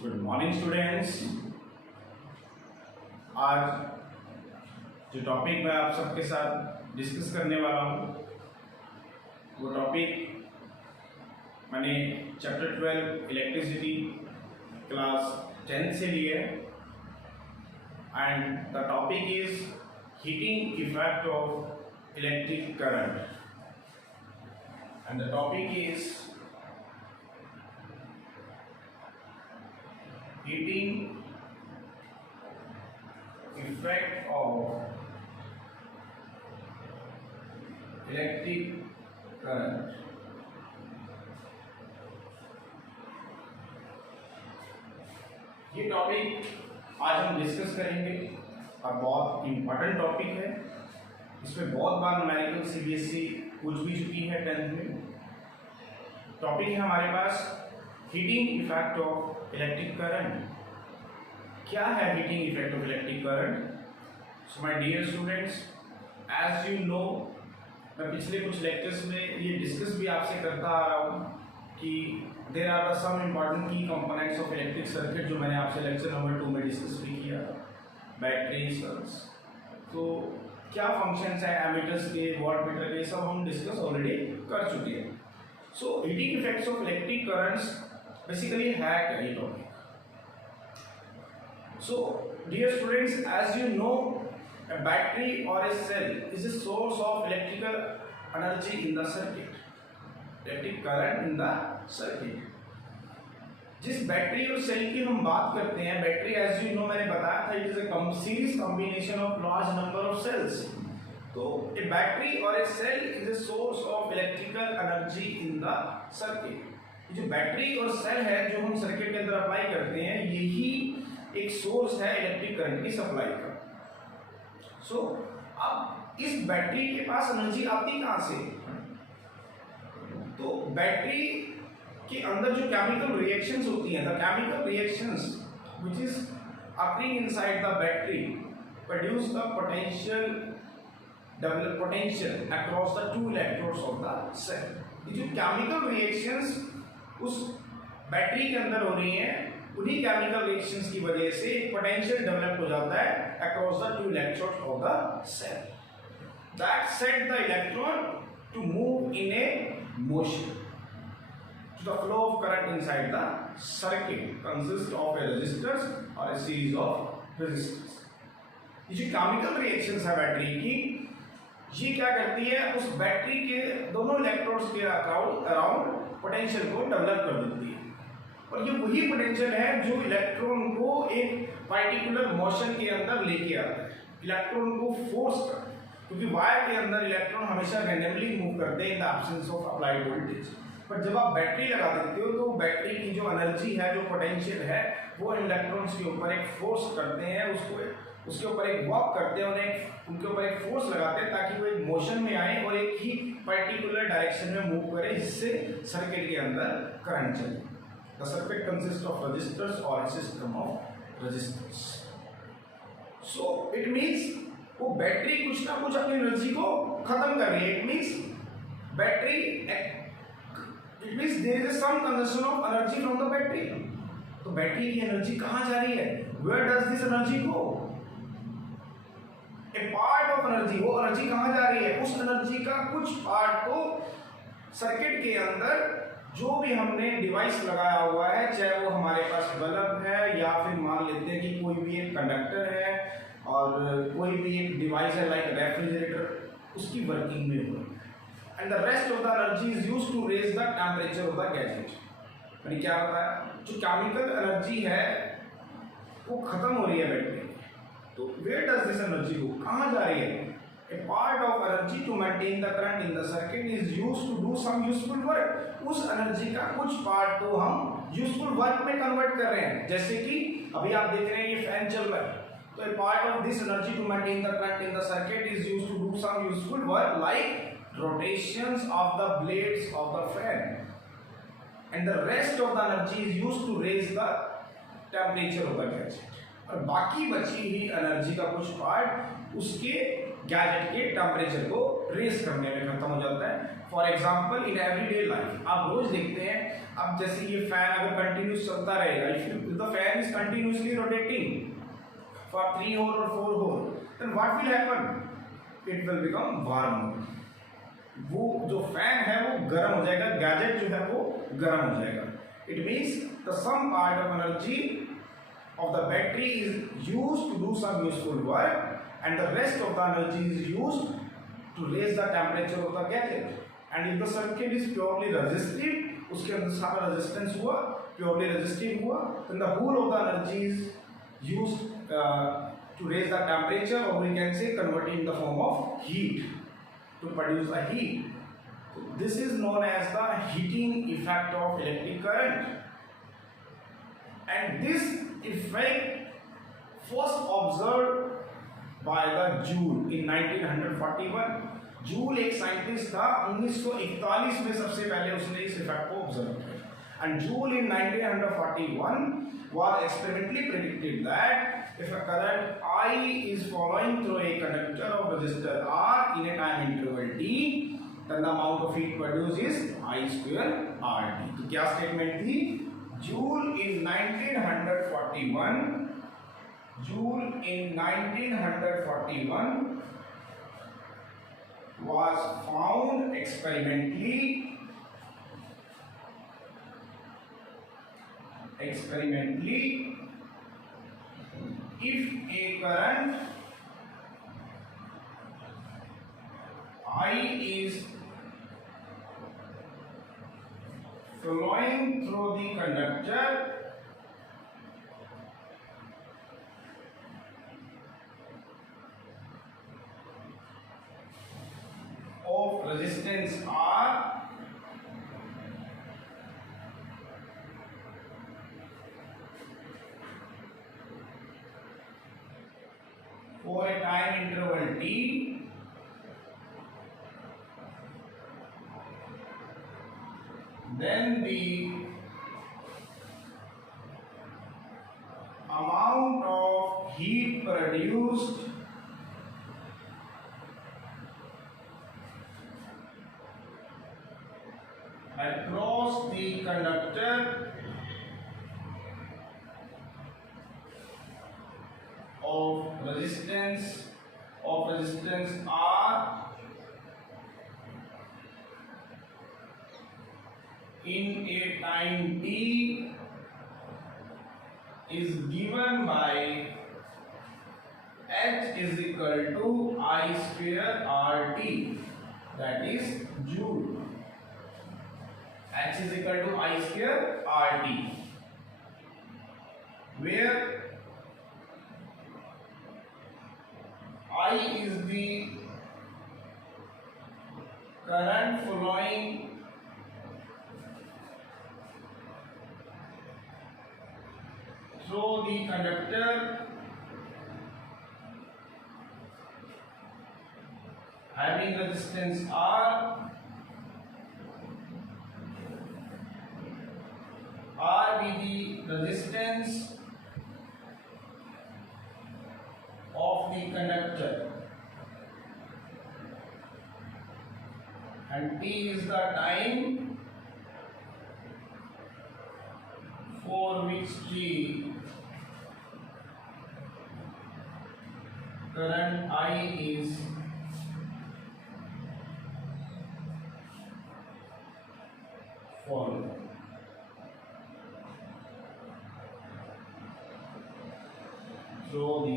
Good morning students. आज जो टॉपिक मैं आप सबके साथ डिस्कस करने वाला हूँ वो टॉपिक मैंने चैप्टर 12 इलेक्ट्रिसिटी क्लास 10 से लिए and the topic is heating effect of electric current and the topic is heating effect of electric current। ये टॉपिक आज हम डिस्कस करेंगे और बहुत इम्पोर्टेंट टॉपिक है। इसमें बहुत बार न्यूमेरिकल सीबीएसई पूछ भी चुकी है 10th में। टॉपिक है हमारे पास heating effect of electric current. क्या है heating effect of electric current? So my dear students, as you know, मैं पिछले कुछ लेक्चर्स में ये डिस्कस भी आपसे करता आ रहा हूँ कि there are the some important key components of electric circuit, जो मैंने आपसे लेक्चर नंबर 2 में डिस्कस भी किया। बैटरी सेल्स, तो क्या फंक्शंस है एमीटर्स के, वॉटमीटर के, सब हम डिस्कस ऑलरेडी कर चुके हैं। So heating effects of electric currents basically है क्या ये topic? So dear students, as you know, a battery or a cell is a source of electrical energy in the circuit, electric current in the circuit। जिस बैटरी और सेल की हम बात करते हैं, बैटरी एज यू नो मैंने बताया था, it is a series combination of large number of cells. तो ए बैटरी और a cell is a source of electrical energy in the circuit. जो बैटरी और सेल है जो हम सर्किट के अंदर अप्लाई करते हैं, यही एक सोर्स है इलेक्ट्रिक करंट की सप्लाई का। सो अब इस बैटरी के पास एनर्जी आती कहां से? तो बैटरी के अंदर जो केमिकल रिएक्शंस होती हैं, the chemical reactions which is occurring inside the battery produce the potential develop potential across the two electrodes of the cell. ये जो केमिकल रिएक्शंस उस बैटरी के अंदर हो रही हैं, उन्हीं केमिकल रिएक्शंस की वजह से एक पोटेंशियल डेवलप हो जाता है across the two electrodes of the cell that set the electron to move in a motion. The flow of current inside the circuit consist of a resistors और a series of resistors. ये जो chemical reactions है बैटरी की, ये क्या करती है, उस बैटरी के दोनों इलेक्ट्रोड्स के अराउंड पोटेंशियल को डेवलप कर देती है। और ये वही पोटेंशियल है जो इलेक्ट्रॉन को एक पार्टिकुलर मोशन के अंदर लेके आता है, इलेक्ट्रॉन को फोर्स कर, क्योंकि वायर के अंदर इलेक्ट्रॉन हमेशा रैंडमली मूव करते हैं in the absence of applied voltage. पर जब आप बैटरी लगा देते हो तो बैटरी की जो एनर्जी है, जो पोटेंशियल है, वो इलेक्ट्रॉन्स के ऊपर एक फोर्स करते हैं, उसके ऊपर एक वर्क करते हैं, उनके ऊपर एक फोर्स लगाते हैं ताकि वो एक मोशन में आए और एक ही पर्टिकुलर डायरेक्शन में मूव करे, जिससे सर्किट के अंदर करंट चले। The circuit consists of resistors or a system of resistors। So it means वो बैटरी कुछ ना कुछ अपनी एनर्जी को खत्म कर रही है। It means there is some consumption of energy from the battery। तो बैटरी की एनर्जी कहाँ जा रही है? Where does this energy go? A part of energy, वो एनर्जी कहाँ जा रही है? उस एनर्जी का कुछ पार्ट तो सर्किट के अंदर जो भी हमने डिवाइस लगाया हुआ है, चाहे वो हमारे पास बल्ब है या फिर मान लेते हैं कि कोई भी एक कंडक्टर है और कोई भी एक डिवाइस है लाइक रेफ्रिजरेटर, उसकी वर्किंग में हो रही है। And the rest of the energy is used to raise the temperature of the gadget. मैंने क्या बताया, जो केमिकल एनर्जी है वो खत्म हो रही है बैटरी। तो वेयर डज दिस एनर्जी गो? कहाँ जा रही है? A part of energy to maintain the current in the circuit is used to do some useful work। उस एनर्जी का कुछ पार्ट तो हम यूजफुल वर्क में कन्वर्ट कर रहे हैं। जैसे कि अभी आप देख रहे हैं ये फैन चल रहा है, तो a part of this energy to maintain the current in the circuit is used to do some useful work like rotations of the blades of the fan, and the rest of the energy is used to raise the temperature of the gadget। और बाकी बची हुई एनर्जी का कुछ पार्ट उसके गैजेट के टेम्परेचर को रेस करने में खत्म हो जाता है। For example in everyday life आप रोज देखते हैं, अब जैसे ये फैन अगर कंटिन्यूस चलता रहेगा, if the fan is continuously rotating for 3 hours or 4 hours, then what will happen? It will become warm. वो जो फैन है वो गर्म हो जाएगा, गैजेट जो है वो गर्म हो जाएगा. It means the some part of energy of the battery is used to do some useful work, and the rest of the energy is used to raise the temperature of the gadget. And if the circuit is purely resistive, उसके अंदर सारा resistance हुआ, purely resistive हुआ, then the whole of the energy is used to raise the temperature, or we can say convert in the form of heat to produce the heat. So this is known as the heating effect of electric current. And this effect first observed by the Joule in 1941. जूल एक साइंटिस्ट था, 1941 में सबसे पहले उसने इस इफेक्ट को ऑब्जर्व किया. And joule in 1941 was experimentally predicted that if a current I is flowing through a conductor of resistor R in a time interval t, then the amount of heat produced is I square RT. तो क्या स्टेटमेंट थी? जूल इन 1941, जूल इन 1941 was found experimentally if a current I is flowing through the conductor of resistance R for a time interval t, then the amount of heat produced across the conductor of resistance R in a time t is given by H is equal to I square RT, that is Joule. H is equal to I square RT, where I is the current flowing through the conductor having resistance R. R be the resistance of the conductor, and T is the time for which the current I is following. So the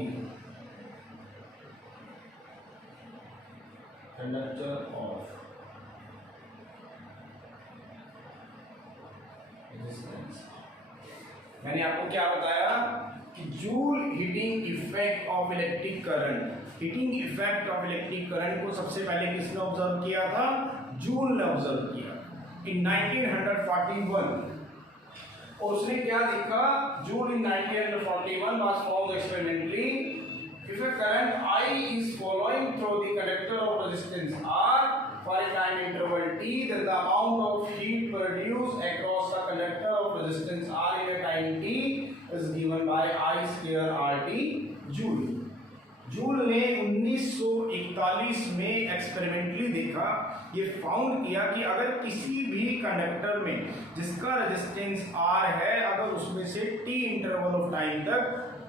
conductor of resistance. मैंने आपको क्या बताया कि joule heating effect of electric current, heating effect of electric current को सबसे पहले किसने ऑब्जर्व किया था? जूल ने ऑब्जर्व किया इन 1941. और उसने क्या देखा? जूल इन 1941 was found experimentally if a current I is flowing through the conductor of resistance R for a time interval t, then the amount of heat produced across the conductor of resistance R in a time t is given by I square RT Joule. Joule ने 1941 में एक्सपेरिमेंटली देखा ये फाउंड किया कि अगर किसी भी कंडक्टर में जिसका रेजिस्टेंस R है, अगर उसमें से T इंटरवल ऑफ टाइम तक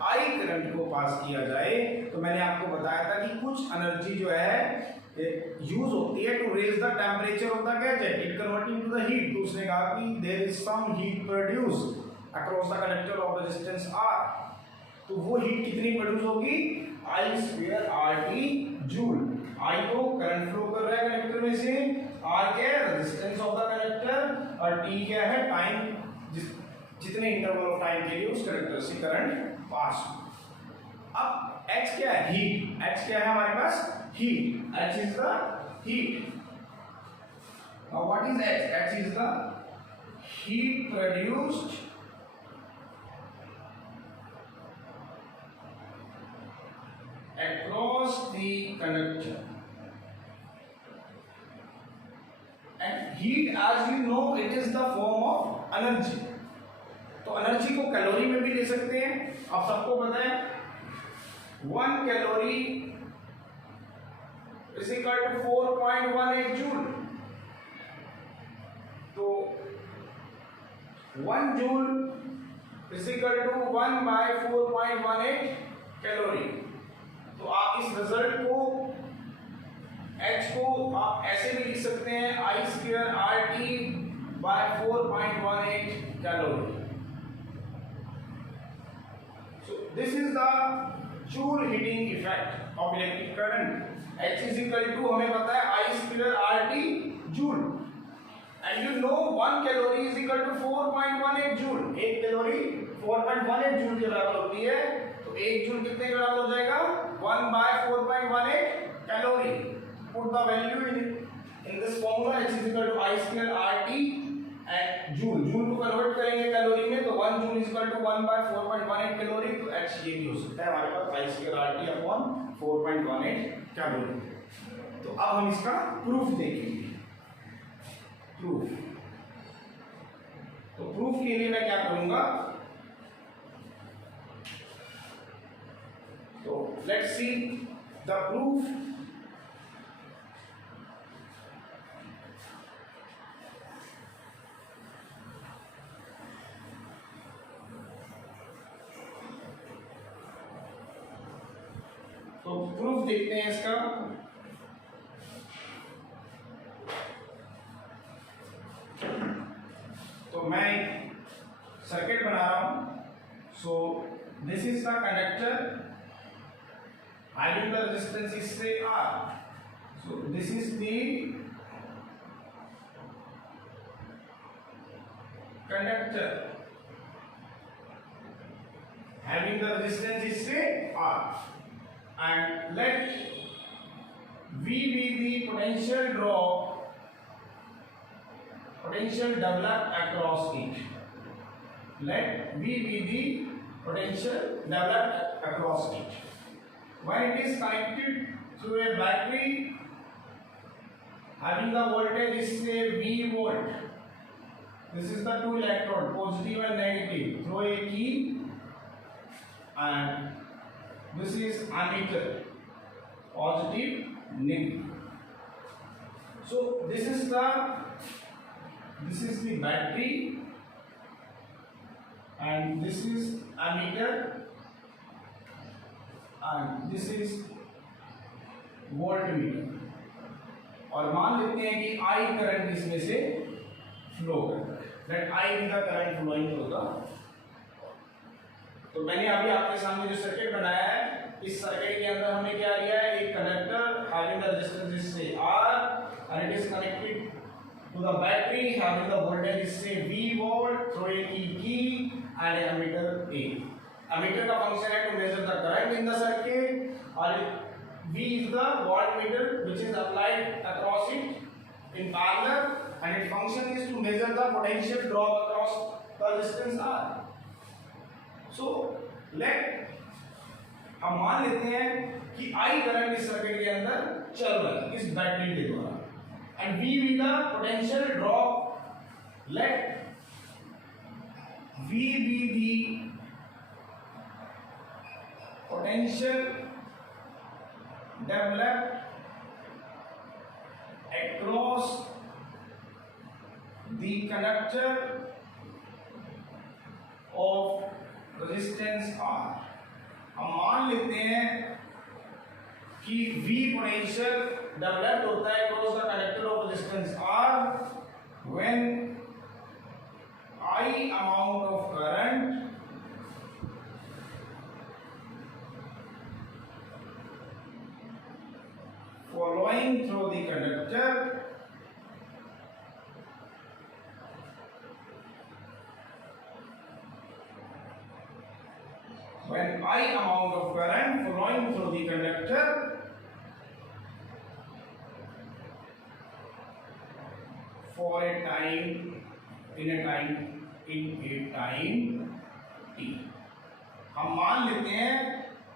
I करंट को पास किया जाए, तो मैंने आपको बताया था कि कुछ एनर्जी जो है यूज होती है to raise the temperature of the gadget, it converting to the heat. तो उसने कहा कि there is some heat produce across the conductor of resistance R। तो वो हीट कितनी प्रोड्यूस होगी? I square RT joule. I तो करंट फ्लो कर रहा है कंडक्टर में से, R क्या है? रेजिस्टेंस ऑफ द कंडक्टर, और T क्या है? टाइम, जितने इंटरवल ऑफ टाइम के लिए उस कंडक्टर से करंट पास हो। अब H क्या है? हीट। H क्या है हमारे पास? Heat. H is the heat. Now what is H? H is the heat produced across the conductor, and heat, as you know, it is the form of energy। तो एनर्जी को कैलोरी में भी ले सकते हैं। आप सबको पता है 1 calorie is equal to 4.18 joule. तो 1 joule is equal to 1/4.18 calorie. तो आप इस रिजल्ट को H को आप ऐसे भी लिख सकते हैं I square RT by 4.18 calorie. So this is the Joule heating effect of electric current। H is equal to हमें पता है I square RT Joule, and you know 1 calorie is equal to 4.18 Joule। 1 कैलोरी 4.18 जूल के बराबर होती है। तो 1 जूल कितने के बराबर हो जाएगा? 1/4.18 calorie. Put the value in this formula, H is equal to I square RT and joule. Joule को कन्वर्ट करेंगे कैलोरी में, तो 1 joule is equal to 1/4.18 calorie. तो H ये भी हो सकता है हमारे पास I square RT upon 4.18 calorie. तो अब हम इसका प्रूफ देखेंगे। प्रूफ, तो प्रूफ के लिए मैं क्या करूंगा? तो लेट्स सी द प्रूफ। तो प्रूफ देखते हैं इसका। तो मैं सर्किट बना रहा हूं। So this is the conductor having the resistance is say R। so this is the conductor having the resistance is say R, and let V be the potential drop, potential developed across it। let V be the potential developed across it when it is connected through a battery having the voltage is say V volt। this is the two electrode, positive and negative, through a key, and this is ammeter, positive negative। so this is the battery, and this is ammeter, and this is voltmeter. और मान लेते हैं कि I current इसमें से फ्लो कर रहा है। Let I be the current flowing through the. तो मैंने अभी आपके सामने जो सर्किट बनाया है, इस सर्किट के अंदर हमने क्या लिया है? एक कंडक्टर हैविंग द रेजिस्टेंस से R, and it is connected to the battery having the voltage is say V volt, through a key and ammeter A। ammeter का फंक्शन है to measure the current in the circuit, और V is the voltmeter which is applied across it in parallel, and its function is to measure the potential drop across the resistance R। so let हम मान लेते हैं कि I current इस सर्किट के अंदर चल रहा है इस बैटरी के द्वारा, and V be the potential drop। let V be the potential developed across the conductor of resistance R। हम मान लेते हैं कि V पोटेंशियल डेवलप होता है across the conductor of resistance R when I amount of current flowing through the conductor when I amount of current flowing through the conductor for a time in a time t। हम मान लेते हैं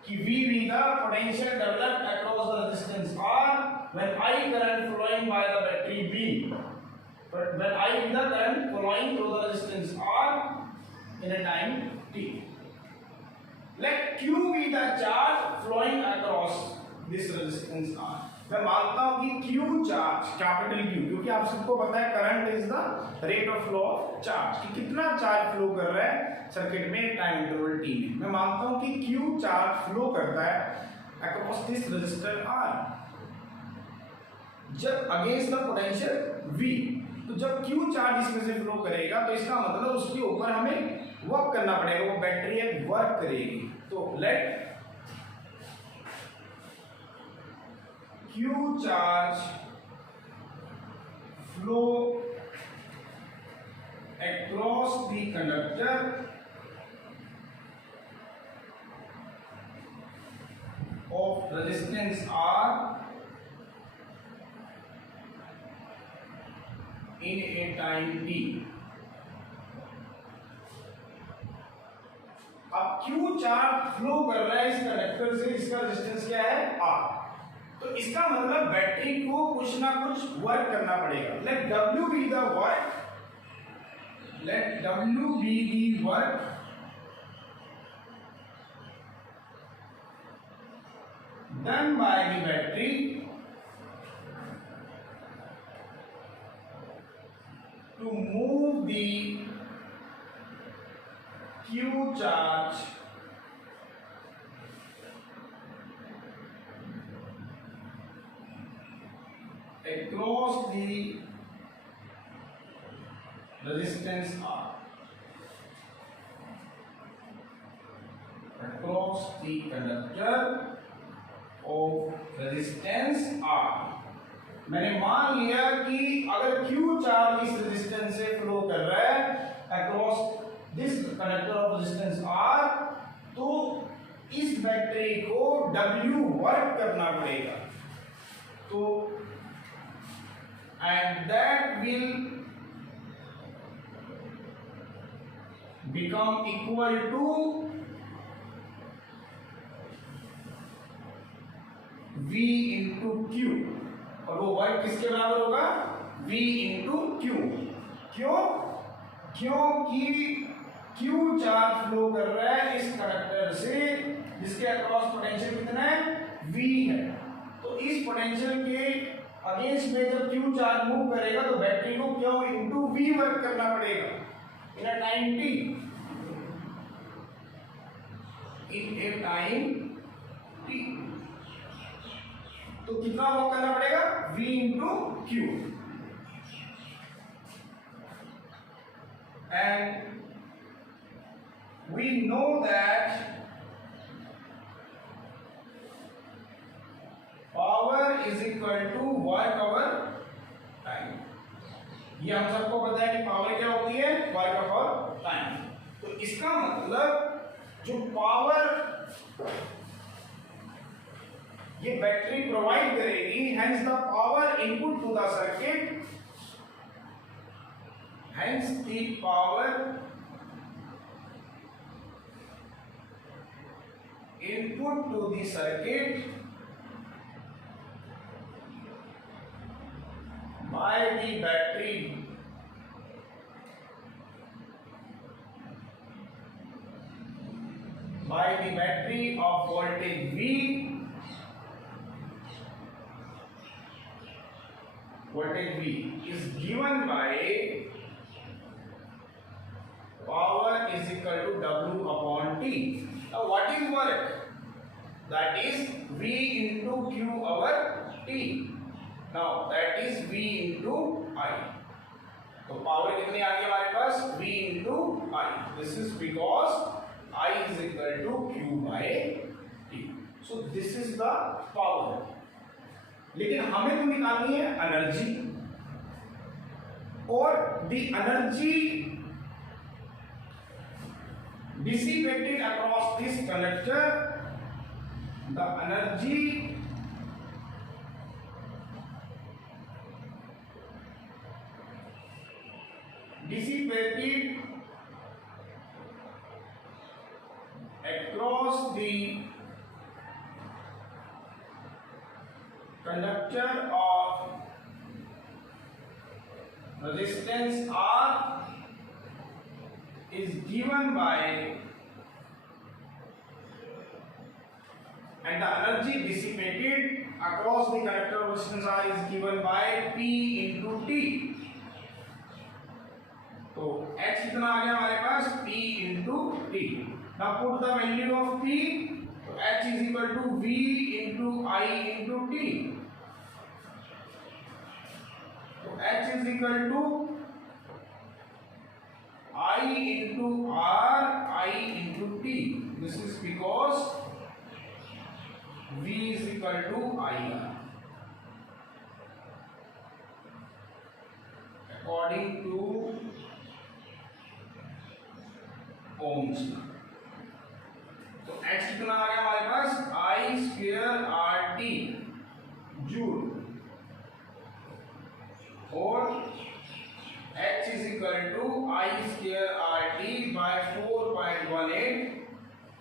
कि V be the potential developed across the resistance R when I current flowing by the battery B, but when I be the current flowing through the resistance R in a time t। Let Q be the charge flowing across this resistance R। मैं मानता हूं कि Q charge capital Q, क्योंकि आप सबको पता है current is the rate of flow of charge, कि कितना चार्ज फ्लो कर रहा है सर्किट में टाइम इंटरवल t में। मैं मानता हूं कि Q चार्ज फ्लो करता है अक्रॉस दिस रेजिस्टर R जब अगेंस्ट द पोटेंशियल V। तो जब Q चार्ज इसमें से फ्लो करेगा तो इसका मतलब उसके ऊपर हमें वर्क करना पड़ेगा, वो बैटरी वर्क करेगी। तो late Q charge flow across the conductor of resistance R in a time t। अब Q चार्ज फ्लो कर रहा है इस कंडक्टर से, इसका रेजिस्टेंस क्या है R। तो इसका मतलब बैटरी को कुछ ना कुछ वर्क करना पड़ेगा। Let W be the work, let W be the work done by the battery to move the Q charge across the resistance R, across the conductor of resistance R। मैंने मान लिया कि अगर Q चार्ज इस रेजिस्टेंस से फ्लो कर रहा है across this conductor of resistance R, तो इस बैटरी को W वर्क करना पड़ेगा। तो and that will become equal to V into Q, और वो वर्क किसके बराबर होगा V into Q। क्यों? क्योंकि Q चार्ज फ्लो कर रहा है इस कंडक्टर से जिसके अक्रॉस पोटेंशियल कितना है V है। तो इस पोटेंशियल के अगेंस्ट में जब Q चार्ज मूव करेगा तो बैटरी को Q into V वर्क करना पड़ेगा in a time t, in a time t। तो कितना वर्क करना पड़ेगा V into Q। and we know that power is equal to work over time। ये हम सबको पता है कि पावर क्या होती है वर्क ओवर टाइम। तो इसका मतलब जो पावर ये बैटरी प्रोवाइड करेगी, hence the power input to the circuit, hence the power input to the circuit by the battery of voltage V voltage V is given by power is equal to W upon T. Now what is work? That is V into Q over T. Now that is V into I. तो पावर कितनी आ गई हमारे पास? V into I. This is because I is equal to Q by T. So this is the power. लेकिन हमें तो निकालनी है एनर्जी, और the energy dissipated across this conductor, the energy dissipated across the conductor of resistance R is given by, and the energy dissipated across the conductor of resistance R is given by P into T. तो H कितना आ गया हमारे पास? P into T. Now put the value of P. तो H is equal to V into I into T. तो H is equal to I into R, I into T. This is because V is equal to IR. According to Ohm's law. तो H कितना आ गया हमारे पास? I square RT joule, और H is equal to I square RT by 4.18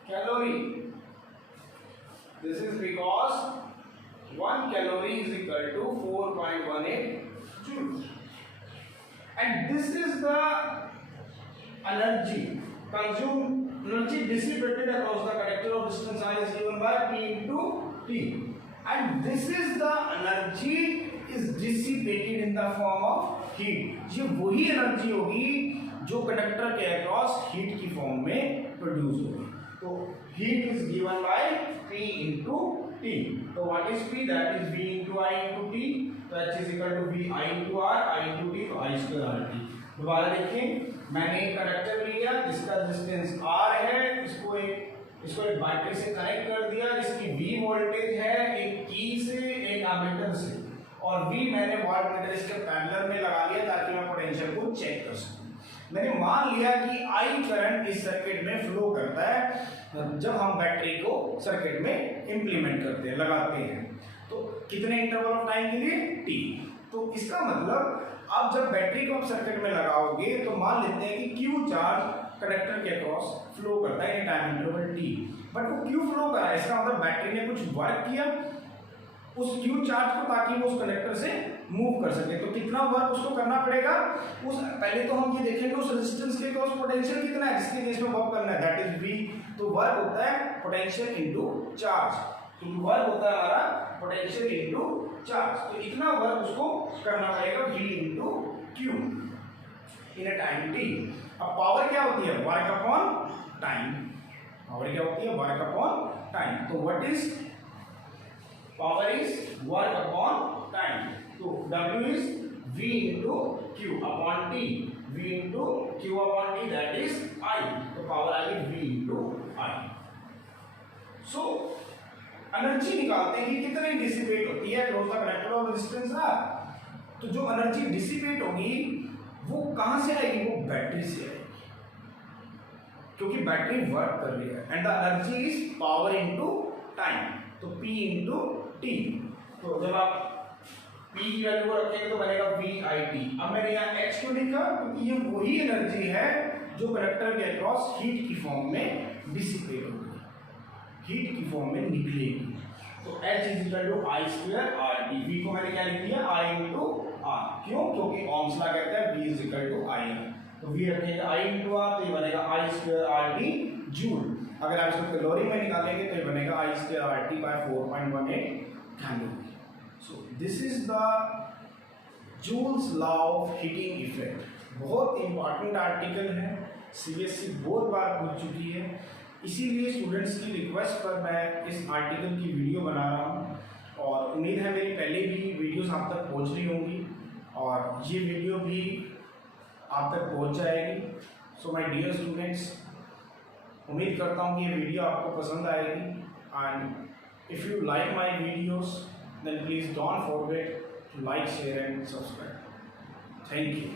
calorie. This is because 1 calorie is equal to 4.18 joule. And this is the energy consumed, energy dissipated across the conductor of distance I is given by P into T. And this is the energy is dissipated in the form of heat. ये वही एनर्जी होगी जो conductor के across heat की form में प्रोड्यूस होगी. तो heat is given by P into T. तो what is P? That is V into I into T. तो H is equal to V I into R, I into T, तो I square RT. दोबारा देखिए, मैंने एक कंडक्टर लिया जिसका resistance R है, इसको एक बैटरी से कनेक्ट कर दिया जिसकी V वोल्टेज है, एक की से एक एमीटर से, और V मैंने वॉटमीटर इसके पैरेलल में लगा लिया ताकि मैं पोटेंशियल को चेक कर सकूं. मैंने मान लिया कि I करंट इस सर्किट में फ्लो करता है जब हम बैटरी को सर्किट में इंप्लीमेंट करते हैं, लगाते हैं. तो कितने इंटरवल ऑफ टाइम के लिए? T. तो इसका मतलब अब जब बैटरी को आप सर्किट में लगाओगे तो मान लेते हैं कि Q चार्ज कंडक्टर के अक्रॉस फ्लो करता है टाइम इंटरवल T. बट वो Q फ्लो कर रहा है, इसका मतलब बैटरी ने कुछ वर्क किया उस Q चार्ज को ताकि वो उस कंडक्टर से मूव कर सके. तो कितना वर्क उसको करना पड़ेगा? उस पहले तो हम ये देखेंगे उस रेजिस्टेंस के अक्रॉस पोटेंशियल कितना है जिसके केस में वर्क करना है, दैट इज V. तो वर्क होता है पोटेंशियल इनटू चार्ज. तो वर्क होता है हमारा पोटेंशियल इनटू चार्ज. तो इतना वर्क उसको करना पड़ेगा V into Q in a time T. अब पावर क्या होती है? Work upon time. पावर क्या होती है? Work upon time. तो what is power? Is work upon time. तो W is V into Q upon T. V into Q upon T, that is I. तो पावर आ गई V into I. So energy निकालते हैं कि कितनी डिसिपेट होती है across the conductor of resistance R. तो जो एनर्जी डिसिपेट होगी वो कहां से आएगी? वो बैटरी से आएगी क्योंकि बैटरी वर्क कर रही है. And the energy is power into time. तो P इनटू T. तो जब आप P की वैल्यू रखेंगे तो बनेगा VIT. अब मैंने यहाँ H क्यों लिखा? क्योंकि ये वही एनर्जी है जो कंडक्टर के अक्रॉस हीट की फॉर्म में डिसिपेट होगी, हीट की फॉर्म में निकलेगी. तो H is equal to I square RT. V को मैंने क्या लिख दिया? I into R. क्यों? क्योंकि ओम्स लॉ कहता है V is equal to I. तो V रखेंगे I इंटू R, तो ये बनेगा I स्क्वायर RT जूल. अगर आप इसको कैलोरी में निकालेंगे तो ये बनेगा I square RT by 4.18 calorie. So this is the Joule's law of heating effect बहुत इंपॉर्टेंट आर्टिकल है, सीबीएसई बहुत बार पूछ चुकी है, इसीलिए स्टूडेंट्स की रिक्वेस्ट पर मैं इस आर्टिकल की वीडियो बना रहा हूँ और उम्मीद है मेरी पहले भी वीडियोस आप तक पहुँच रही होंगी और ये वीडियो भी आप तक पहुँच जाएगी। सो माय डियर स्टूडेंट्स, उम्मीद करता हूँ कि ये वीडियो आपको पसंद आएगी and if you like my videos then please don't forget to like, share and subscribe. Thank you.